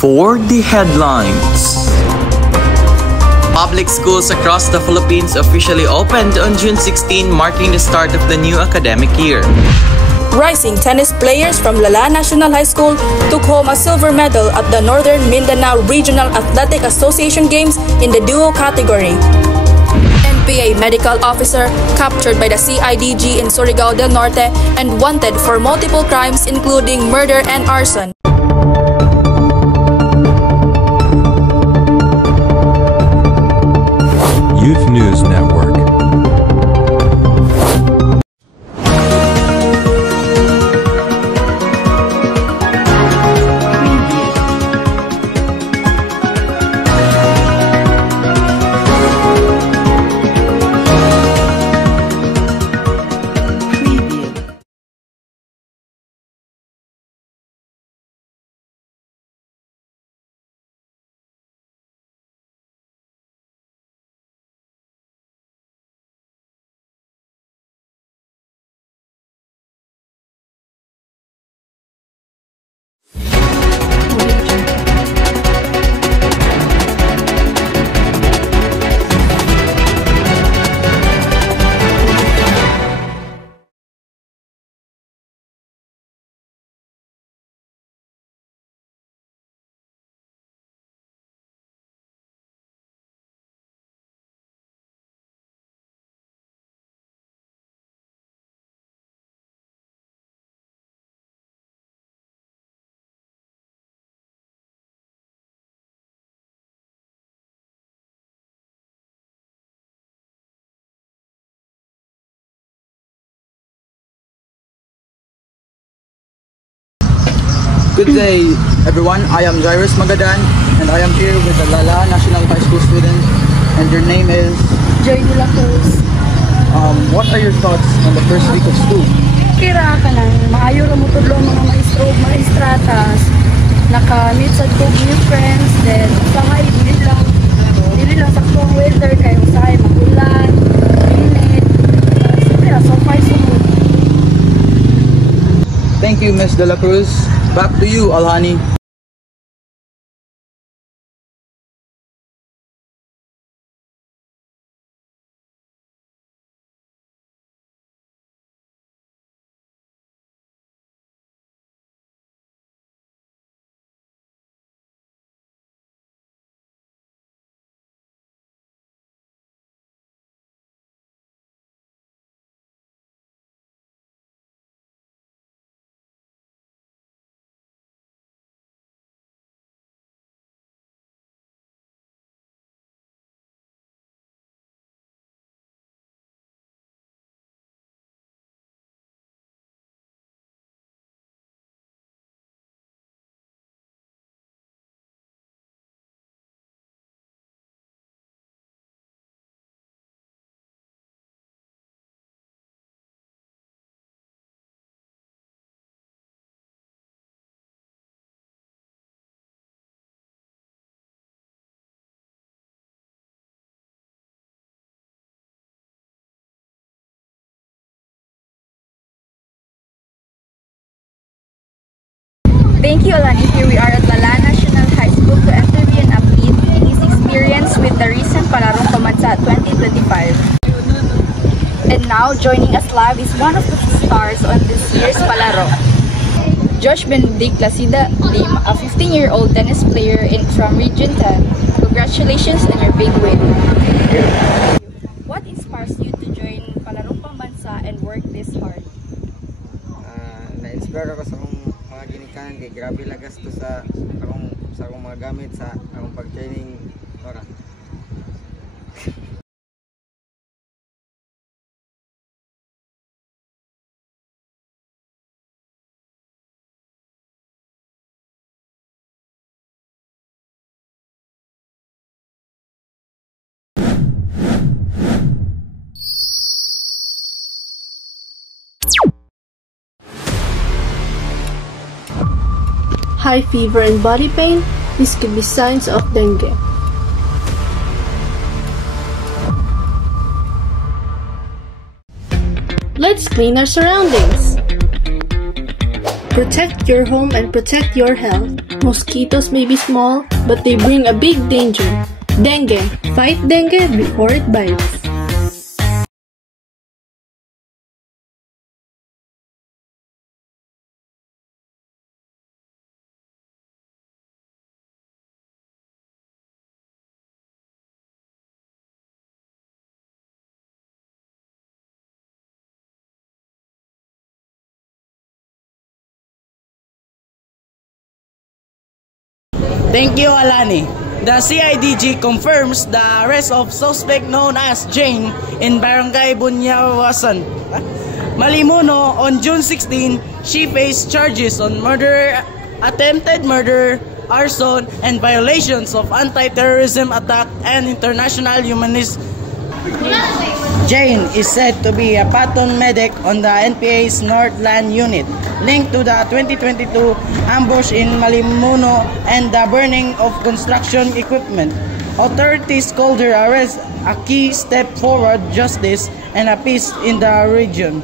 For the headlines. Public schools across the Philippines officially opened on June 16, marking the start of the new academic year. Rising tennis players from Lala National High School took home a silver medal at the Northern Mindanao Regional Athletic Association Games in the duo category. NPA medical officer captured by the CIDG in Surigao del Norte and wanted for multiple crimes including murder and arson. Youth News Network. Good day everyone, I am Jairus Magadan and I am here with the Lala National High School students and your name is? Joy de la Cruz. What are your thoughts on the first week of school? Kira ka lang, maayo ra mo tudlo mga maestro, maestratas. Naka-meet sa group new friends, then usahay, dili lang sakto ang weather, kaya usahay, magulan, init. Siyempre, so far so good. Thank you, Ms. De La Cruz. Back to you, Alhani. Thank you, Alani. Here we are at Lala National High School to interview an athlete in his experience with the recent Palarong Pambansa 2025. And now, joining us live is one of the stars on this year's Palaro. Josh Benedict Lasida Lim, a 15-year-old tennis player from Region 10. Congratulations on your big win. What inspires you to join Palarong Pambansa and work this hard? Na-inspire ako sa mga ginikanan kay grabe lagas to sa akong mga gamit sa akong pag-training ora. High fever and body pain, this could be signs of dengue. Let's clean our surroundings. Protect your home and protect your health. Mosquitoes may be small, but they bring a big danger. Dengue. Fight dengue before it bites. Thank you, Alani. The CIDG confirms the arrest of suspect known as Jane in Barangay Bunyawasan, Malimuno on June 16. She faced charges on murder, attempted murder, arson, and violations of anti-terrorism attack and international humanitarian. Jane is said to be a platoon medic on the NPA's Northland Unit, linked to the 2022 ambush in Malimuno and the burning of construction equipment. Authorities called her arrest a key step forward justice and a peace in the region.